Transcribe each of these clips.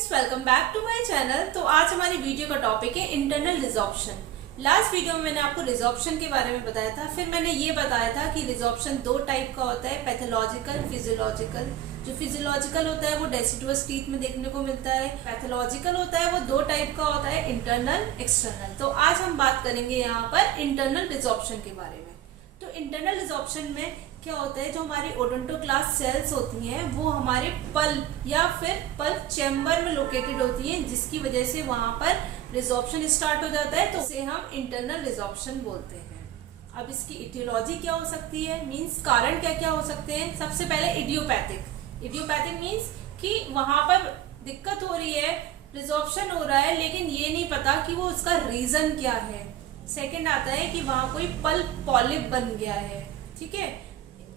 Friends, welcome back to my channel. तो आज हमारी वीडियो का टॉपिक है इंटरनल रिजॉर्प्शन। लास्ट वीडियो में मैंने आपको रिजॉर्प्शन के बारे में बताया था। फिर मैंने ये बताया था कि रिजॉर्प्शन दो टाइप का होता है, पैथोलॉजिकल, फिजियोलॉजिकल। जो फिजियोलॉजिकल होता है वो डेसिडुअस टीथ में देखने को मिलता है। पैथोलॉजिकल होता है वो दो टाइप का होता है, इंटरनल, एक्सटर्नल। तो आज हम बात करेंगे यहाँ पर इंटरनल रिजॉर्प्शन के बारे में। तो इंटरनल रिजॉर्प्शन में क्या होता है, जो हमारी ओडोंटोक्लास्ट सेल्स होती हैं वो हमारे पल्प या फिर पल्प चैम्बर में लोकेटेड होती हैं, जिसकी वजह से वहां पर रिजॉर्प्शन स्टार्ट हो जाता है। तो उसे हम इंटरनल रिजॉर्प्शन बोलते हैं। अब इसकी इटियोलॉजी क्या हो सकती है, मींस कारण क्या क्या हो सकते हैं। सबसे पहले इडियोपैथिक। इडियोपैथिक मींस कि वहां पर दिक्कत हो रही है, रिजॉर्प्शन हो रहा है, लेकिन ये नहीं पता कि वो उसका रीजन क्या है। सेकेंड आता है कि वहां कोई पल्प पॉलिप बन गया है, ठीक है,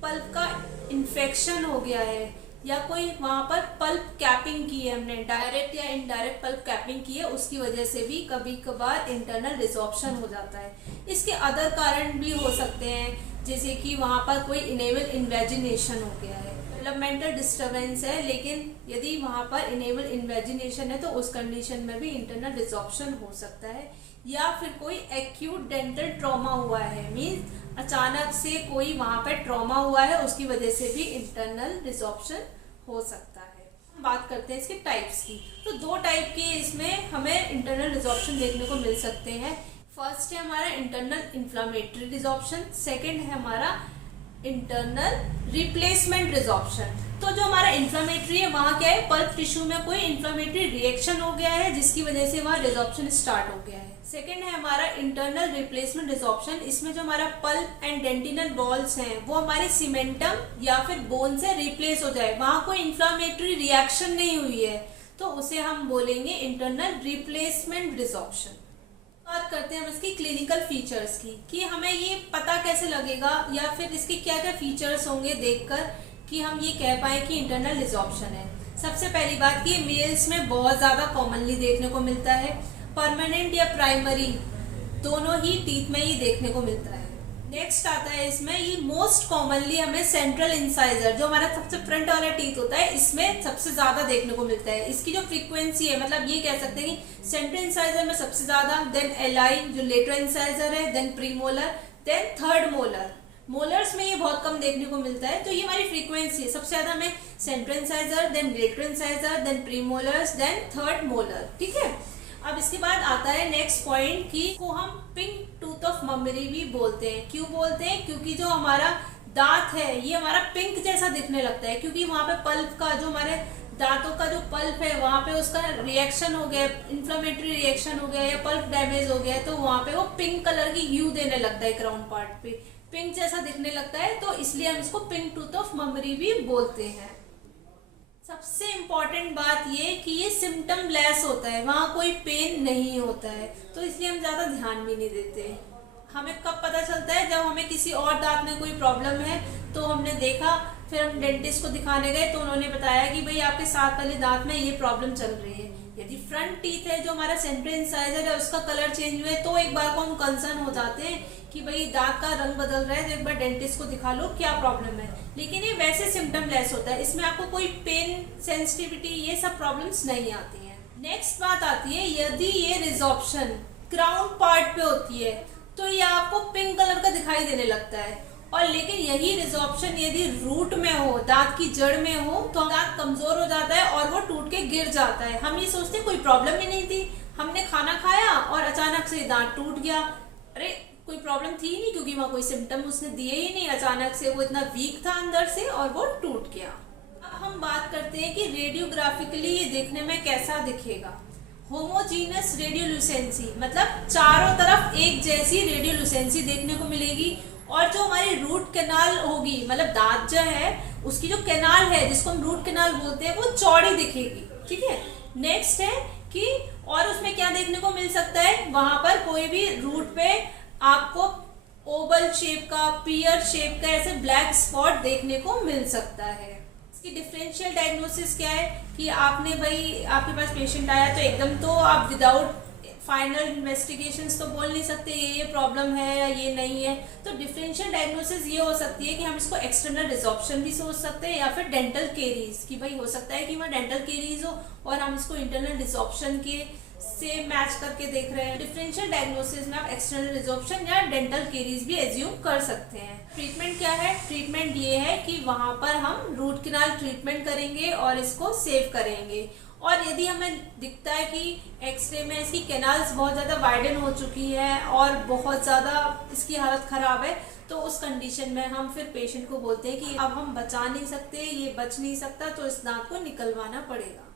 पल्प का इन्फेक्शन हो गया है, या कोई वहां पर पल्प कैपिंग की है हमने, डायरेक्ट या इनडायरेक्ट पल्प कैपिंग की है, उसकी वजह से भी कभी कभार इंटरनल रिजॉर्प्शन हो जाता है। इसके अदर कारण भी हो सकते हैं, जैसे कि वहां पर कोई इनेबल इन्वेजिनेशन हो गया है, डेवलपमेंटल डिस्टर्बेंस है, लेकिन यदि वहां पर इनेबल इन्वेजिनेशन है तो उस कंडीशन में भी इंटरनल रिजॉर्प्शन हो सकता है। या फिर कोई एक्यूट डेंटल ट्रॉमा हुआ है, मीन्स अचानक से कोई वहां पर ट्रॉमा हुआ है, उसकी वजह से भी इंटरनल रिजॉर्प्शन हो सकता है। हम बात करते हैं इसके टाइप्स की। तो दो टाइप के इसमें हमें इंटरनल रिजॉर्प्शन देखने को मिल सकते हैं। फर्स्ट है हमारा इंटरनल इन्फ्लामेटरी रिजॉर्प्शन, सेकेंड है हमारा इंटरनल रिप्लेसमेंट रिजॉर्प्शन। तो जो हमारा इन्फ्लामेटरी है वहां क्या है, पल्प टिश्यू में कोई इन्फ्लामेटरी रिएक्शन हो गया है, जिसकी वजह से वहां रिजॉर्प्शन स्टार्ट हो गया है। सेकेंड है हमारा इंटरनल रिप्लेसमेंट रिजॉर्प्शन। इसमें जो हमारा पल्प एंड डेंटिनल वॉल्स हैं वो हमारे सीमेंटम या फिर बोन से रिप्लेस हो जाए, वहां कोई इन्फ्लामेटरी रिएक्शन नहीं हुई है, तो उसे हम बोलेंगे इंटरनल रिप्लेसमेंट रिजॉर्प्शन। बात करते हैं हम इसकी क्लिनिकल फीचर्स की, कि हमें ये पता कैसे लगेगा या फिर इसके क्या क्या फीचर्स होंगे देखकर कि हम ये कह पाए कि इंटरनल रिजॉर्प्शन है। सबसे पहली बात कि मेल्स में बहुत ज्यादा कॉमनली देखने को मिलता है, परमानेंट या प्राइमरी दोनों ही टीथ में ये देखने को मिलता है। नेक्स्ट आता है इसमें ये मोस्ट कॉमनली हमें सेंट्रल इंसाइजर, जो हमारा सबसे फ्रंट वाला टीथ होता है, इसमें सबसे ज्यादा देखने को मिलता है। इसकी जो फ्रीक्वेंसी है, मतलब ये कह सकते हैं कि सेंट्रल इंसाइजर में सबसे ज्यादा, देन एलाई जो लेटर इंसाइजर है, then premolar, then third molar. Molars में ये बहुत कम देखने को मिलता है। तो ये हमारी फ्रीक्वेंसी है, सबसे ज्यादा में central incisor, then lateral incisor, then premolars, then third molar, ठीक है। अब इसके बाद आता है नेक्स्ट पॉइंट कि को हम पिंक टूथ ऑफ ममरी भी बोलते हैं। क्यों बोलते हैं, क्योंकि जो हमारा दांत है ये हमारा पिंक जैसा दिखने लगता है, क्योंकि वहां पे पल्प का, जो हमारे दांतों का जो पल्प है वहां पे उसका रिएक्शन हो गया, इन्फ्लेमेटरी रिएक्शन हो गया या पल्प डैमेज हो गया है, तो वहां पे वो पिंक कलर की ह्यू देने लगता है, क्राउन पार्ट पे पिंक जैसा दिखने लगता है, तो इसलिए हम इसको पिंक टूथ ऑफ ममरी भी बोलते हैं। सबसे इम्पोर्टेंट बात ये कि ये सिम्टम लेस होता है, वहां कोई पेन नहीं होता है, तो इसलिए हम ज्यादा ध्यान भी नहीं देते। हमें कब पता चलता है, जब हमें किसी और दांत में कोई प्रॉब्लम है, तो हमने देखा, फिर हम डेंटिस्ट को दिखाने गए तो उन्होंने बताया कि भाई आपके साथ वाले दांत में ये प्रॉब्लम चल रही है। यदि फ्रंट टीथ है, जो हमारा सेंट्रल इंसाइजर है, उसका कलर चेंज हुआ है, तो एक बार को हम कंसर्न हो जाते हैं कि भाई दांत का रंग बदल रहा है, तो एक बार डेंटिस्ट को दिखा लो क्या प्रॉब्लम है। लेकिन ये वैसे सिम्टम लेस होता है, इसमें आपको कोई पेन, सेंसिटिविटी, ये सब प्रॉब्लम्स नहीं आती हैं। नेक्स्ट बात आती है, यदि ये रिजॉर्प्शन क्राउन पार्ट पे होती है तो ये आपको पिंक कलर का दिखाई देने लगता है, और लेकिन यही रिजॉर्प्शन यदि रूट में हो, दांत की जड़ में हो, तो दांत कमजोर हो जाता है और वो टूट के गिर जाता है। हम ये सोचते कोई प्रॉब्लम ही नहीं थी, हमने खाना खाया और अचानक से दांत टूट गया, अरे कोई प्रॉब्लम थी नहीं, क्योंकि वहां कोई सिम्टम उसने दिए ही नहीं, अचानक से वो इतना वीक था अंदर से और वो टूट गया। अब हम बात करते हैं कि रेडियोग्राफिकली ये देखने में कैसा दिखेगा। होमोजीनस रेडियोल्यूसेंसी, मतलब चारों तरफ एक जैसी रेडियोल्यूसेंसी देखने को मिलेगी, और जो हमारी रूट कैनाल होगी, मतलब दांत जो है उसकी जो कैनाल है, जिसको हम रूट कैनाल बोलते हैं, वो चौड़ी दिखेगी, ठीक है। नेक्स्ट है कि और उसमें क्या देखने को मिल सकता है, वहां पर कोई भी रूट पे आपको ओवल शेप का, पीयर शेप का ऐसे ब्लैक स्पॉट देखने को मिल सकता है। इसकी डिफरेंशियल डायग्नोसिस क्या है कि आपने भाई आपके पास पेशेंट आया तो एकदम तो आप विदाउट फाइनल इन्वेस्टिगेशंस तो बोल नहीं सकते ये प्रॉब्लम है या ये नहीं है। तो डिफरेंशियल डायग्नोसिस ये हो सकती है कि हम इसको एक्सटर्नल रिजॉर्प्शन भी सोच सकते हैं या फिर डेंटल केरीज, कि भाई हो सकता है कि वहाँ डेंटल केरीज हो और हम इसको इंटरनल रिजॉर्प्शन के से मैच करके देख रहे हैं। डिफरेंशियल डायग्नोसिस में आप एक्सटर्नल रिजॉर्प्शन या डेंटल केरीज भी एज्यूम कर सकते हैं। ट्रीटमेंट क्या है? ट्रीटमेंट ये है कि वहां पर हम रूट कैनाल ट्रीटमेंट करेंगे और इसको सेव करेंगे। और यदि हमें दिखता है कि एक्सरे में इसकी कैनाल्स बहुत ज़्यादा वाइडन हो चुकी है और बहुत ज़्यादा इसकी हालत ख़राब है, तो उस कंडीशन में हम फिर पेशेंट को बोलते हैं कि अब हम बचा नहीं सकते, ये बच नहीं सकता, तो इस दांत को निकलवाना पड़ेगा।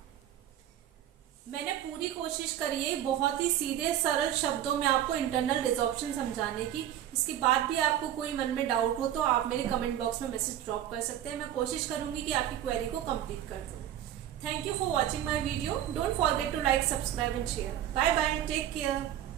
मैंने पूरी कोशिश करी है बहुत ही सीधे सरल शब्दों में आपको इंटरनल रिजॉर्प्शन समझाने की। इसके बाद भी आपको कोई मन में डाउट हो तो आप मेरे कमेंट बॉक्स में मैसेज ड्रॉप कर सकते हैं। मैं कोशिश करूंगी कि आपकी क्वेरी को कंप्लीट कर दूं। Thank you for watching my video. Don't forget to like, subscribe and share. Bye bye, take care.